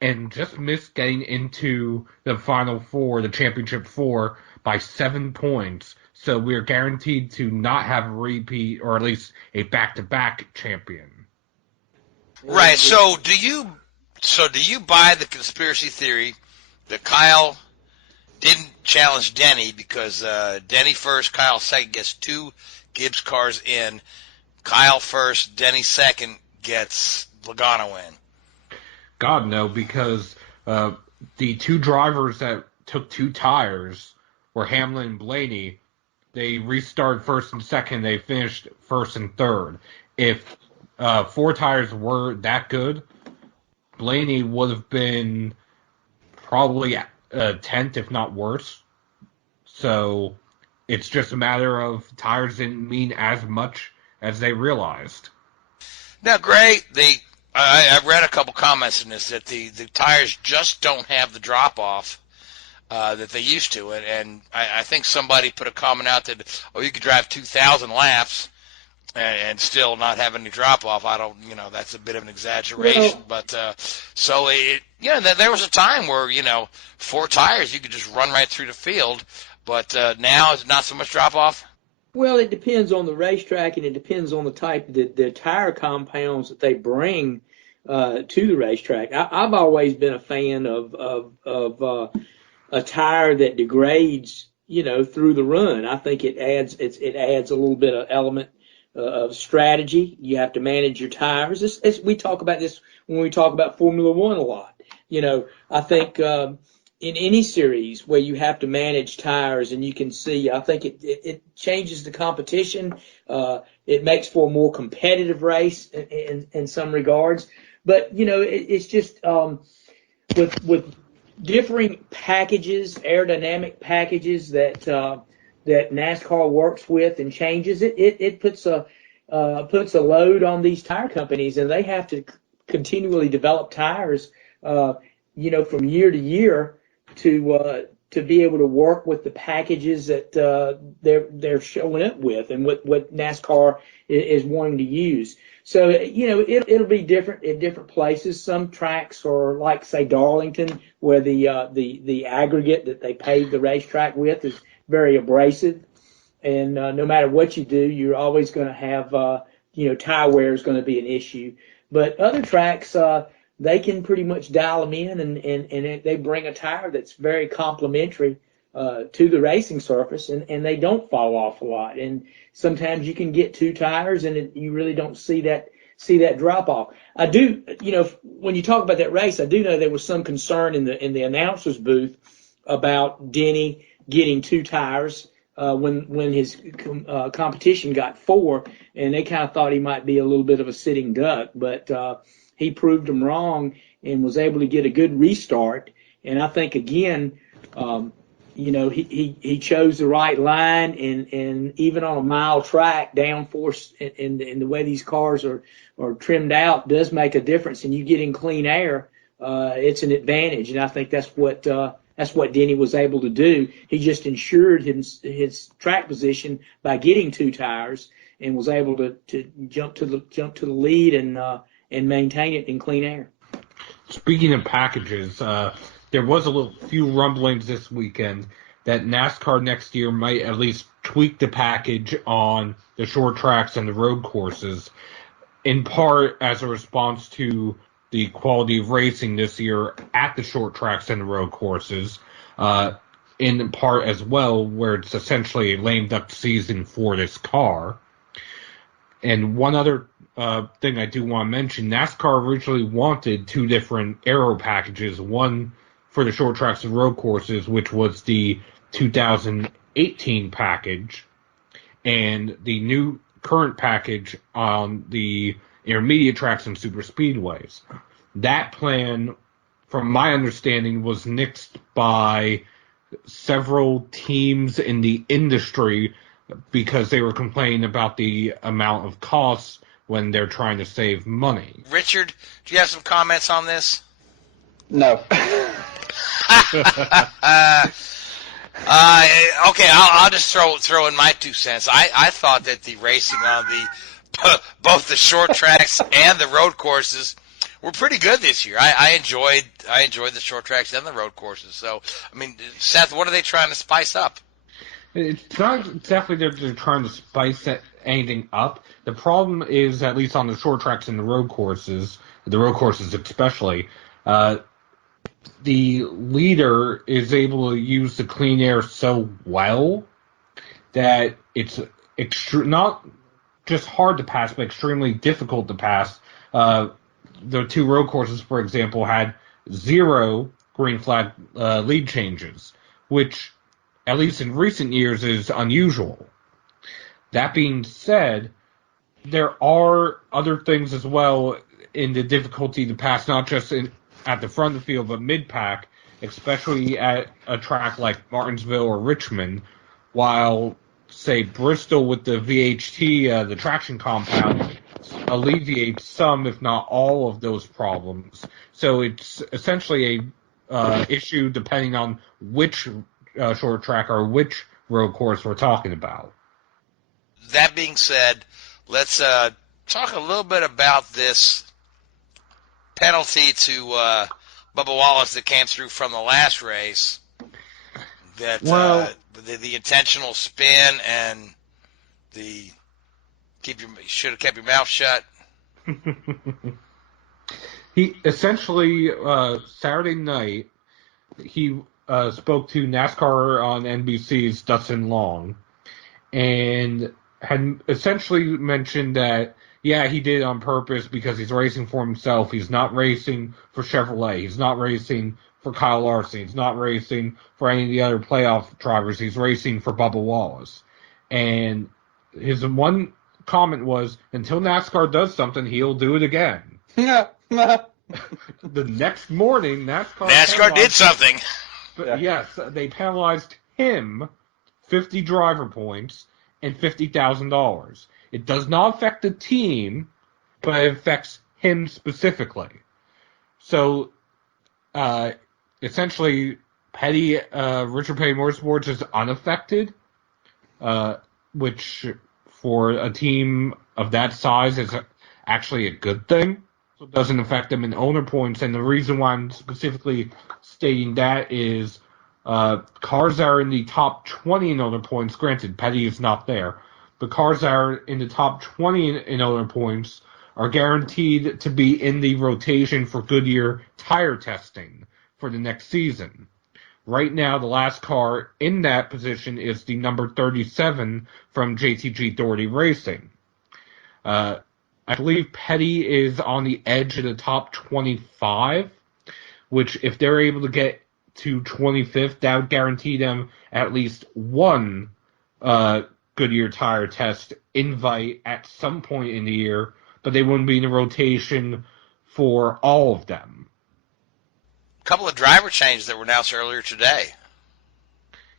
and just missed getting into the final 4, the championship 4, by 7 points. So we're guaranteed to not have a repeat, or at least a back-to-back champion. Right. So do you buy the conspiracy theory that Kyle didn't challenge Denny because Denny first, Kyle second gets 2 Gibbs cars in. Kyle first, Denny second gets Logano in. God, no, because the 2 drivers that took 2 tires were Hamlin and Blaney. They restarted first and second. They finished first and third. If 4 tires were that good, Blaney would have been probably 10th, if not worse. So it's just a matter of tires didn't mean as much as they realized. Now, Gray, I read a couple comments in this that the tires just don't have the drop-off that they used to. And I think somebody put a comment out that, you could drive 2,000 laps and still not have any drop-off. I don't, that's a bit of an exaggeration. Well, but there was a time where, 4 tires, you could just run right through the field. But now it's not so much drop-off. Well, it depends on the racetrack, and it depends on the type, the tire compounds that they bring to the racetrack. I've always been a fan of a tire that degrades, through the run. I think it adds a little bit of element of strategy. You have to manage your tires. We talk about this when we talk about Formula One a lot. I think in any series where you have to manage tires and you can see, I think it changes the competition. It makes for a more competitive race in some regards. But, it's just with differing packages, aerodynamic packages that NASCAR works with and changes it puts a load on these tire companies, and they have to continually develop tires, from year to year to be able to work with the packages that they're showing up with and what NASCAR is wanting to use. So, it'll be different at different places. Some tracks are like, say, Darlington, where the aggregate that they pave the racetrack with is very abrasive. And no matter what you do, you're always going to have, tire wear is going to be an issue. But other tracks, they can pretty much dial them in, and they bring a tire that's very complementary to the racing surface, and they don't fall off a lot. And sometimes you can get 2 tires, and you really don't see that drop off. I do, when you talk about that race, I do know there was some concern in the announcer's booth about Denny getting 2 tires when his competition got 4, and they kind of thought he might be a little bit of a sitting duck, but he proved them wrong and was able to get a good restart. And I think again, he chose the right line, and even on a mile track, downforce and the way these cars are trimmed out does make a difference. And you get in clean air, it's an advantage. And I think that's what Denny was able to do. He just ensured his track position by getting 2 tires and was able to jump to the lead and maintain it in clean air. Speaking of packages, there was few rumblings this weekend that NASCAR next year might at least tweak the package on the short tracks and the road courses, in part as a response to the quality of racing this year at the short tracks and the road courses, in part as well where it's essentially a lame duck season for this car. And one other thing I do want to mention, NASCAR originally wanted 2 different aero packages, one for the short tracks and road courses, which was the 2018 package, and the new current package on the intermediate tracks and super speedways. That plan, from my understanding, was nixed by several teams in the industry because they were complaining about the amount of costs when they're trying to save money. Richard, do you have some comments on this? No. Okay, I'll just throw in my 2 cents. I thought that the racing on both the short tracks and the road courses were pretty good this year. I enjoyed the short tracks and the road courses. So, I mean, Seth, what are they trying to spice up? It's not exactly that they're trying to spice anything up. The problem is, at least on the short tracks and the road courses especially, the leader is able to use the clean air so well that it's not just hard to pass, but extremely difficult to pass. The 2 road courses, for example, had 0 green flag lead changes, which, at least in recent years, is unusual. That being said, there are other things as well in the difficulty to pass, not just at the front of the field, but mid-pack, especially at a track like Martinsville or Richmond, while, say, Bristol with the VHT, the traction compound, alleviates some, if not all, of those problems. So it's essentially a issue depending on which short track or which road course we're talking about. That being said, let's talk a little bit about this penalty to Bubba Wallace that came through from the last race. That the intentional spin and the should have kept your mouth shut. He essentially Saturday night he spoke to NASCAR on NBC's Dustin Long and had essentially mentioned that, yeah, he did it on purpose because he's racing for himself. He's not racing for Chevrolet. He's not racing for Kyle Larson. He's not racing for any of the other playoff drivers. He's racing for Bubba Wallace. And his one comment was, until NASCAR does something, he'll do it again. The next morning, NASCAR did something. But yes, they penalized him 50 driver points and $50,000. It does not affect the team, but it affects him specifically. So, essentially, Richard Petty Motorsports is unaffected, which for a team of that size is actually a good thing. So it doesn't affect them in owner points. And the reason why I'm specifically stating that is cars that are in the top 20 in owner points, granted, Petty is not there, but cars that are in the top 20 in owner points are guaranteed to be in the rotation for Goodyear tire testing for the next season. Right now, the last car in that position is the number 37 from JTG Doherty Racing. I believe Petty is on the edge of the top 25, which if they're able to get to 25th, that would guarantee them at least one Goodyear tire test invite at some point in the year, but they wouldn't be in the rotation for all of them. A couple of driver changes that were announced earlier today.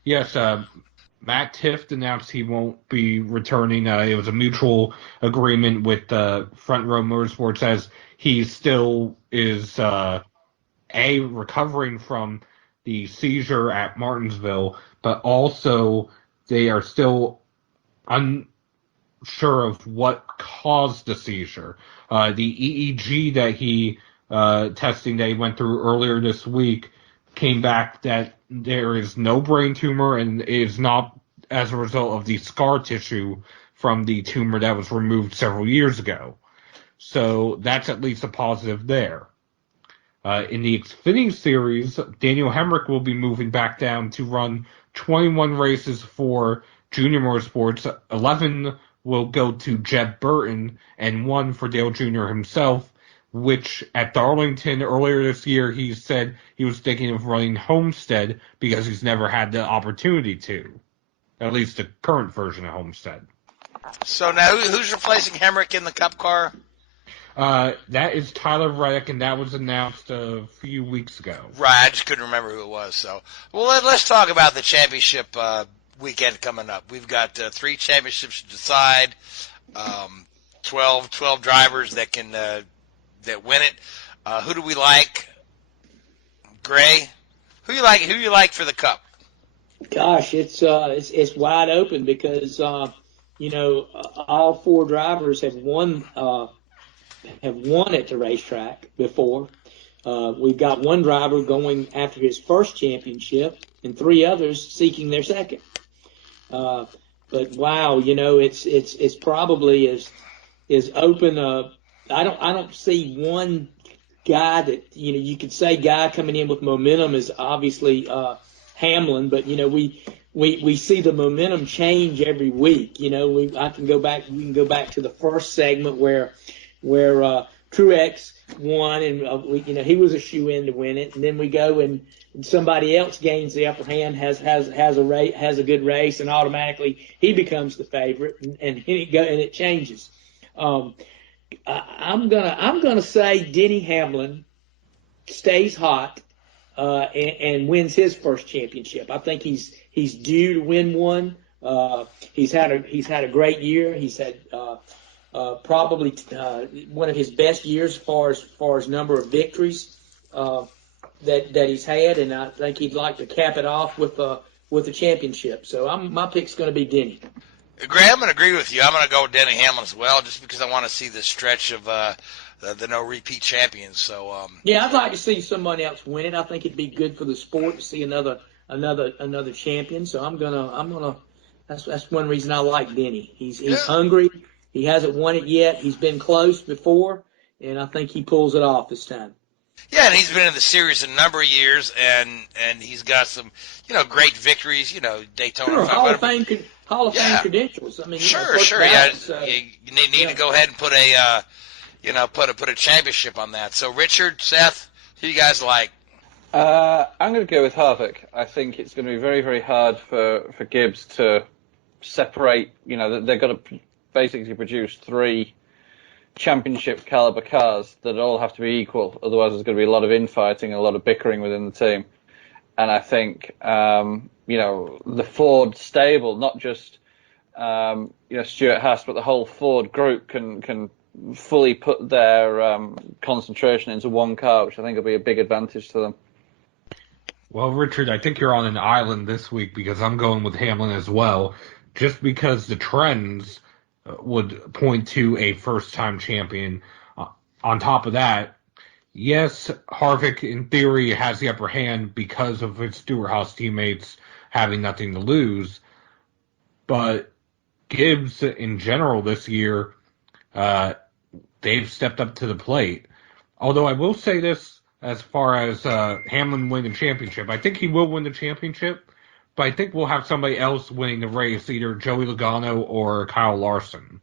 Yes, Matt Tifft announced he won't be returning. It was a mutual agreement with Front Row Motorsports, as he still is recovering from the seizure at Martinsville, but also they are still unsure of what caused the seizure. The EEG that he testing that he went through earlier this week came back that there is no brain tumor and is not as a result of the scar tissue from the tumor that was removed several years ago. So that's at least a positive there. In the Xfinity Series, Daniel Hemrick will be moving back down to run 21 races for Junior Motorsports. 11 will go to Jeb Burton and 1 for Dale Jr. himself, which at Darlington earlier this year he said he was thinking of running Homestead because he's never had the opportunity to, at least the current version of Homestead. So now who's replacing Hemrick in the Cup car? That is Tyler Reddick, and that was announced a few weeks ago. Right, I just couldn't remember who it was. So, well, let's talk about the championship weekend coming up. We've got 3 championships to decide, 12 drivers that can that win it. Who do we like? Gray, who you like for the Cup? Gosh, it's wide open because all 4 drivers have won at the racetrack before. We've got one driver going after his first championship and 3 others seeking their second. But wow, it's probably as open. I don't see one guy that you could say guy coming in with momentum is obviously Hamlin, but we see the momentum change every week. We can go back to the first segment where Truex won and he was a shoe-in to win it, and then we go and somebody else gains the upper hand, has a good race, and automatically he becomes the favorite, and it changes. I'm gonna say Denny Hamlin stays hot and wins his first championship. I think he's due to win one. He's had a great year. He's had probably one of his best years as far as number of victories that he's had, and I think he'd like to cap it off with a championship. So my pick's going to be Denny. Gray, I'm going to agree with you. I'm going to go with Denny Hamlin as well, just because I want to see this stretch of the no repeat champions. So yeah, I'd like to see somebody else win it. I think it'd be good for the sport to see another champion. So I'm gonna. That's one reason I like Denny. He's hungry. He hasn't won it yet. He's been close before, and I think he pulls it off this time. Yeah, and he's been in the series a number of years, and he's got some great victories. Daytona. Sure, Hall of Fame credentials. I mean, sure. Yeah, you need to go ahead and put a championship on that. So, Richard, Seth, who you guys like? I'm going to go with Harvick. I think it's going to be very, very hard for Gibbs to separate. They've got to basically produce 3 championship caliber cars that all have to be equal. Otherwise, there's going to be a lot of infighting and a lot of bickering within the team. And I think, the Ford stable, not just, Stuart Haas, but the whole Ford group can fully put their concentration into one car, which I think will be a big advantage to them. Well, Richard, I think you're on an island this week because I'm going with Hamlin as well, just because the trends would point to a first-time champion. On top of that, yes, Harvick in theory has the upper hand because of his Stewart-Haas teammates having nothing to lose, but Gibbs in general this year, they've stepped up to the plate. Although I will say this, as far as Hamlin winning the championship. I think he will win the championship, but I think we'll have somebody else winning the race, either Joey Logano or Kyle Larson.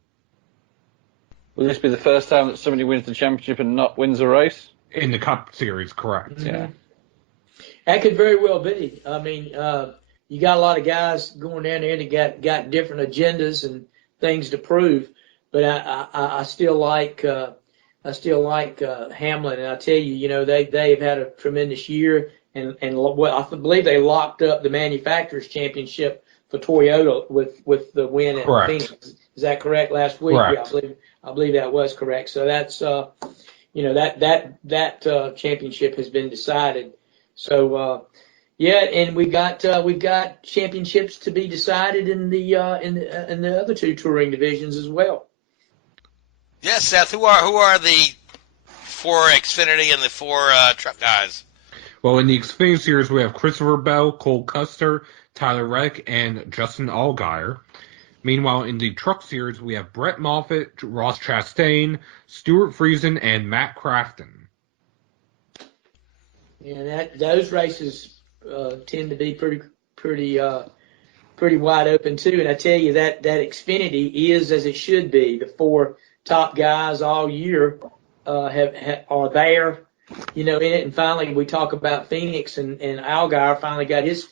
Will this be the first time that somebody wins the championship and not wins a race? In the Cup Series, correct. Mm-hmm. Yeah. That could very well be. I mean, you got a lot of guys going down there that got different agendas and things to prove, but I still like Hamlin, and I tell you, they've had a tremendous year, and I believe they locked up the manufacturers championship for Toyota with the win at Correct. Phoenix. Is that correct? Last week, Correct. Yeah, I believe that was correct. So that's that championship has been decided. So and we've got championships to be decided in the other two touring divisions as well. Yes, Seth. Who are the 4 Xfinity and the 4 truck guys? Well, in the Xfinity Series, we have Christopher Bell, Cole Custer, Tyler Reddick, and Justin Allgaier. Meanwhile, in the Truck Series, we have Brett Moffitt, Ross Chastain, Stuart Friesen, and Matt Crafton. And those races tend to be pretty wide open too. And I tell you that Xfinity is as it should be. The 4 top guys all year are there, in it. And finally, we talk about Phoenix, and Allgaier finally got his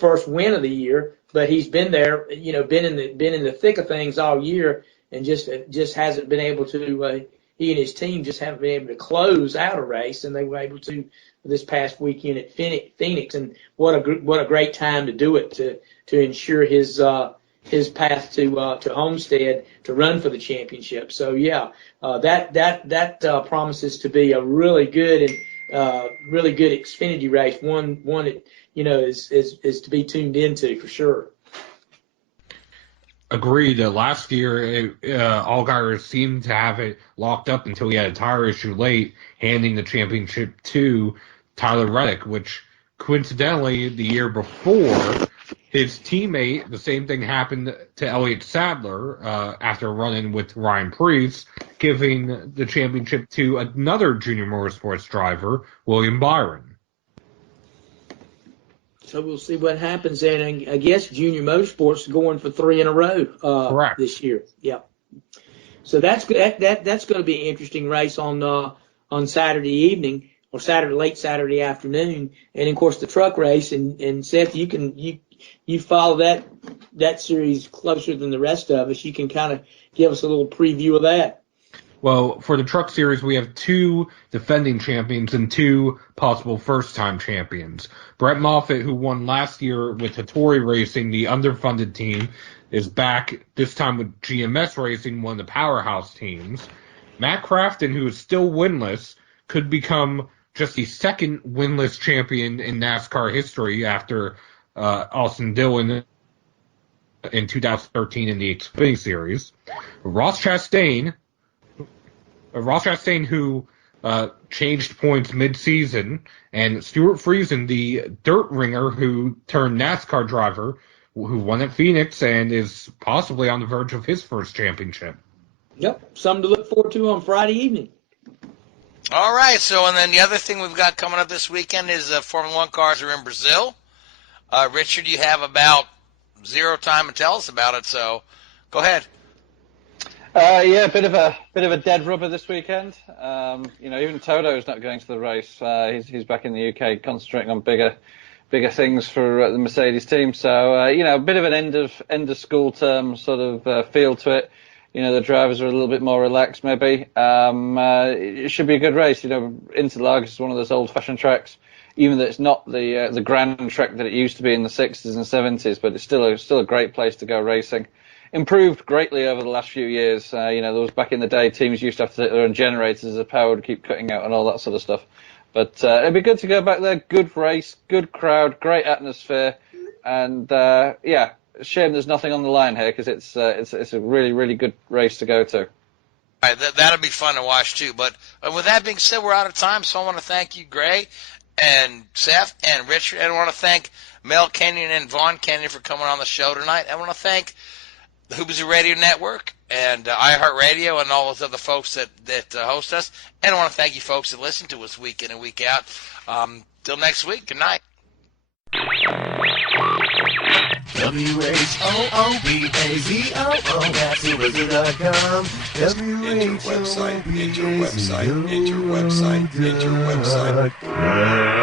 first win of the year. But he's been there, been in the thick of things all year, and just hasn't been able to. He and his team just haven't been able to close out a race, and they were able to this past weekend at Phoenix. And what a great time to do it to ensure his path to Homestead to run for the championship. So yeah, that promises to be a really good Xfinity race. One that is to be tuned into for sure. Agreed. Last year, Allgaier seemed to have it locked up until he had a tire issue late, handing the championship to Tyler Reddick, which coincidentally, the year before, his teammate, the same thing happened to Elliott Sadler after running with Ryan Preece, giving the championship to another junior motorsports driver, William Byron. So we'll see what happens there. And I guess Junior Motorsports is going for 3 in a row this year. Yeah. So that's good. That's going to be an interesting race on Saturday evening or late Saturday afternoon. And of course the truck race. And Seth, you follow that series closer than the rest of us. You can kind of give us a little preview of that. Well, for the Truck Series, we have 2 defending champions and 2 possible first-time champions. Brett Moffitt, who won last year with Hattori Racing, the underfunded team, is back this time with GMS Racing, one of the powerhouse teams. Matt Crafton, who is still winless, could become just the second winless champion in NASCAR history after Austin Dillon in 2013 in the Xfinity Series. Ross Chastain, who changed points mid-season, and Stuart Friesen, the dirt ringer who turned NASCAR driver, who won at Phoenix and is possibly on the verge of his first championship. Yep, something to look forward to on Friday evening. All right, so and then the other thing we've got coming up this weekend is Formula 1 cars are in Brazil. Richard, you have about 0 time to tell us about it, so go ahead. Yeah, bit of a dead rubber this weekend. Even Toto's not going to the race. He's back in the UK, concentrating on bigger things for the Mercedes team. So a bit of an end of school term sort of feel to it. The drivers are a little bit more relaxed, maybe. It should be a good race. Interlagos is one of those old-fashioned tracks, even though it's not the grand track that it used to be in the 60s and 70s, but it's still a great place to go racing. Improved greatly over the last few years. There was back in the day, teams used to have to take their own generators as the power would keep cutting out and all that sort of stuff. But it'd be good to go back there. Good race, good crowd, great atmosphere, and shame there's nothing on the line here because it's a really, really good race to go to. All right, that'll be fun to watch too. But with that being said, we're out of time, so I want to thank you, Gray, and Seth, and Richard, and I want to thank Mel Kenyon and Vaughn Kenyon for coming on the show tonight. I want to thank the Hoopsy Radio Network and iHeartRadio and all those other folks that host us. And I want to thank you folks that listen to us week in and week out. Till next week, good night. WHOOBAZOO, that's whoobazoo.com. Enter website, enter website, enter website, enter website.